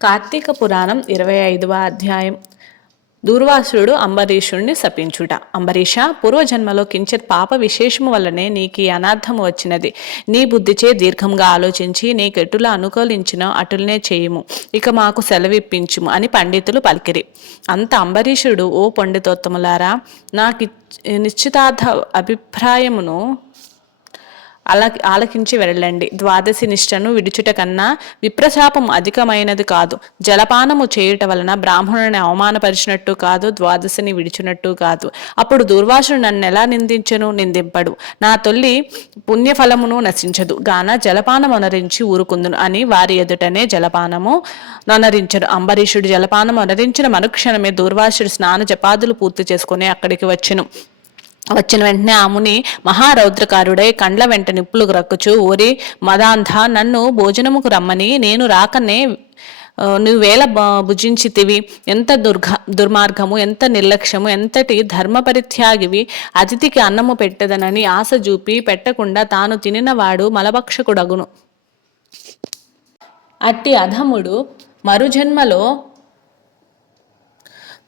కార్తీక పురాణం 25వ అధ్యాయం. దూర్వాసుడు అంబరీషుణ్ణి శపించుట. అంబరీష, పూర్వజన్మలో కించిత్ పాప విశేషము వల్లనే నీకు ఈ అనార్థము వచ్చినది. నీ బుద్ధిచే దీర్ఘంగా ఆలోచించి నీకెటులా అనుకూలించినో అటులనే చేయుము. ఇక మాకు సెలవిప్పించుము అని పండితులు పలికిరి. అంత అంబరీషుడు, ఓ పండితోత్తములారా, నాకు నిశ్చితార్థ అభిప్రాయమును ఆలకించి వెళ్ళండి. ద్వాదశి నిష్టను విడుచుట కన్నా విప్రశాపం అధికమైనది కాదు. జలపానము చేయుట వలన బ్రాహ్మణుని అవమానపరిచినట్టు కాదు, ద్వాదశిని విడిచినట్టు కాదు. అప్పుడు దూర్వాసుడు నన్ను ఎలా నిందింపడు. నా తొల్లి పుణ్యఫలమును నశించదు గాన జలపానం అనరించి ఊరుకుందును అని వారి ఎదుటనే జలపానము నొనరించడు. అంబరీషుడు జలపానం అనరించిన మరుక్షణమే దూర్వాసుడు స్నాన జపాదులు పూర్తి చేసుకుని అక్కడికి వచ్చిన వెంటనే ఆ ముని మహారౌద్రకారుడై కండ్ల వెంట నిప్పులు గ్రక్కుచు, ఓరి మదాంధ, నన్ను భోజనముకు రమ్మని నేను రాకనే నువ్వేళ భుజించితివి? ఎంత దుర్మార్గము, ఎంత నిర్లక్ష్యము, ఎంతటి ధర్మపరిత్యాగివి! అతిథికి అన్నము పెట్టదనని ఆశ చూపి పెట్టకుండా తాను తినినవాడు మలభక్షకుడగును. అట్టి అధముడు మరుజన్మలో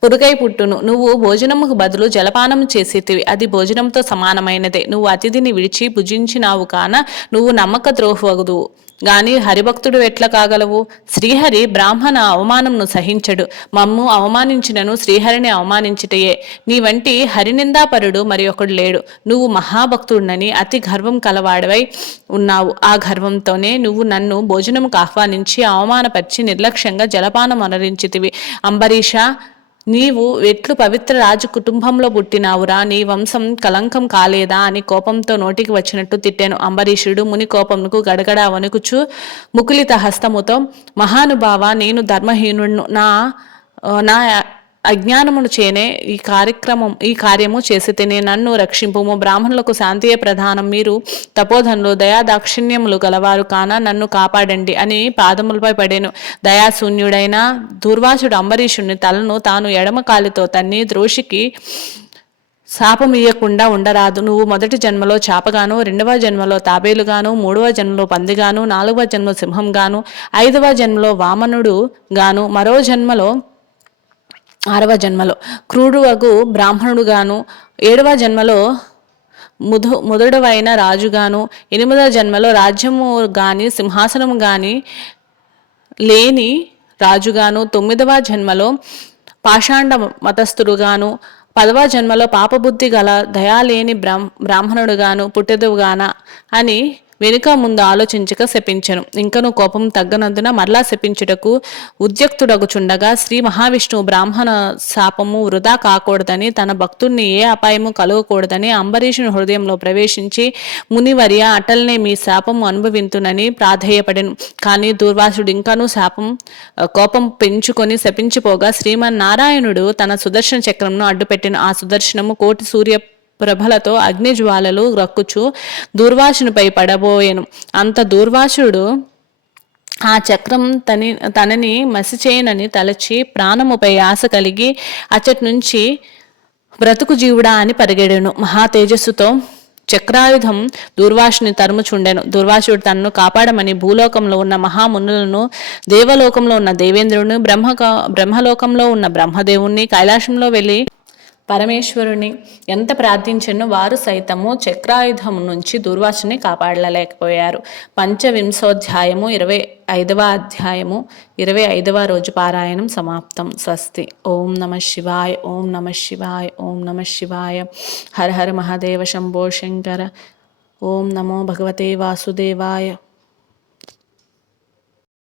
పురుగై పుట్టును. నువ్వు భోజనముకు బదులు జలపానము చేసేటివి. అది భోజనంతో సమానమైనదే. నువ్వు అతిథిని విడిచి భుజించినావు కాన నువ్వు నమ్మక ద్రోహువగుదువు గాని హరిభక్తుడు ఎట్లా కాగలవు? శ్రీహరి బ్రాహ్మణ అవమానంను సహించడు. మమ్ము అవమానించినను శ్రీహరిని అవమానించుటయే. నీ వంటి హరినిందాపరుడు మరి ఒకడు లేడు. నువ్వు మహాభక్తుడినని అతి గర్వం కలవాడవై ఉన్నావు. ఆ గర్వంతోనే నువ్వు నన్ను భోజనముకు ఆహ్వానించి అవమానపరిచి నిర్లక్ష్యంగా జలపానం అనరించితివి. అంబరీష, నీవు ఎట్లు పవిత్ర రాజు కుటుంబంలో పుట్టినావురా? నీ వంశం కలంకం కాలేదా అని కోపంతో నోటికి వచ్చినట్టు తిట్టాను. అంబరీషుడు ముని కోపంకు గడగడా వణుకుచు ముకులిత హస్తముతో, మహానుభావ, నేను ధర్మహీనుడును. నా అజ్ఞానమును చేనే ఈ కార్యము చేసితేనే నన్ను రక్షింపుము. బ్రాహ్మణులకు శాంతియే ప్రధానం. మీరు తపోధనులు దయాదాక్షిణ్యములు గలవారు కాన నన్ను కాపాడండి అని పాదములపై పడేను. దయాశూన్యుడైన దూర్వాసుడు అంబరీషుని తలను తాను ఎడమ కాలితో తన్ని ద్రోషికి శాపమియ్యకుండా ఉండరాదు. నువ్వు మొదటి జన్మలో చాపగాను, రెండవ జన్మలో తాబేలుగాను, మూడవ జన్మలో పందిగాను, నాలుగవ జన్మలో సింహంగాను, 5వ జన్మలో వామనుడు గాను, మరో జన్మలో 6వ జన్మలో క్రూరువగు బ్రాహ్మణుడుగాను, 7వ జన్మలో ముదుడవైన రాజుగాను, 8వ జన్మలో రాజ్యము గాని సింహాసనము గాని లేని రాజుగాను, 9వ జన్మలో పాషాండ మతస్థుడుగాను, 10వ జన్మలో పాపబుద్ధి గల దయాలేని బ్రాహ్మణుడుగాను పుట్టెదువుగాన అని వెనుక ముందు ఆలోచించక శపించెను. ఇంకను కోపం తగ్గనందున మరలా శపించుటకు ఉద్యక్తుడగుచుండగా శ్రీ మహావిష్ణువు బ్రాహ్మణ శాపము వృధా కాకూడదని, తన భక్తుడిని ఏ అపాయము కలగకూడదని అంబరీషుని హృదయంలో ప్రవేశించి, మునివర్య, అటల్నే మీ శాపము అనుభవింతునని ప్రాధేయపడెను. కానీ దూర్వాసుడు ఇంకనూ కోపం పెంచుకొని శపించిపోగా శ్రీమన్నారాయణుడు తన సుదర్శన చక్రంను అడ్డుపెట్టిన. ఆ సుదర్శనము కోటి సూర్య ప్రభలతో అగ్నిజ్వాలలు రక్కుచు దూర్వాసునిపై పడబోయెను. అంత దూర్వాసుడు ఆ చక్రం తనని మసిచేయనని తలచి ప్రాణముపై ఆశ కలిగి అచ్చటి నుంచి బ్రతుకు జీవుడా అని పరిగెడెను. మహా తేజస్సుతో చక్రాయుధం దూర్వాసుని తరుముచుండెను. దూర్వాసుడు తనను కాపాడమని భూలోకంలో ఉన్న మహామునులను, దేవలోకంలో ఉన్న దేవేంద్రుని, బ్రహ్మలోకంలో ఉన్న బ్రహ్మదేవుణ్ణి, కైలాసంలో వెళ్ళి పరమేశ్వరుని ఎంత ప్రార్థించను వారు సైతము చక్రాయుధం నుంచి దూర్వాసుని కాపాడలేకపోయారు. పంచవింశోధ్యాయము 25వ అధ్యాయము 25వ రోజు పారాయణం సమాప్తం. స్వస్తి. ఓం నమః శివాయ. ఓం నమః శివాయ. ఓం నమః శివాయ. హర హర మహాదేవ శంభో శంకర. ఓం నమో భగవతే వాసుదేవాయ.